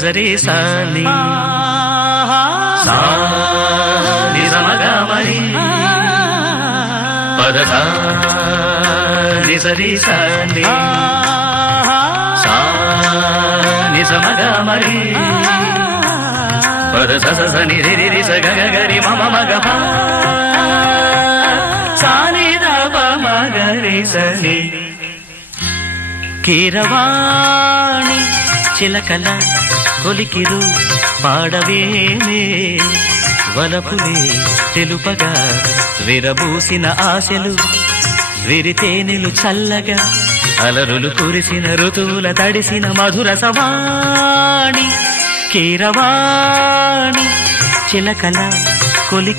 నిజరే సాని సా నిజమగమరి పదస నిజరే సాని సా నిజమగమరి పదస స ని రి రి స గ గ రి మ మ మ గ ప సా ని ద ప మ గ రి స ని కీరవాణి చిలకల కొలికిరు పాడవేమే వలపులే తెలుపగా విరబూసిన ఆశలు విరితేనెలు చల్లగా అలరులు కురిసిన ఋతువుల తడిసిన మధుర సవాణి కీరవాణి చిలకల కొలికి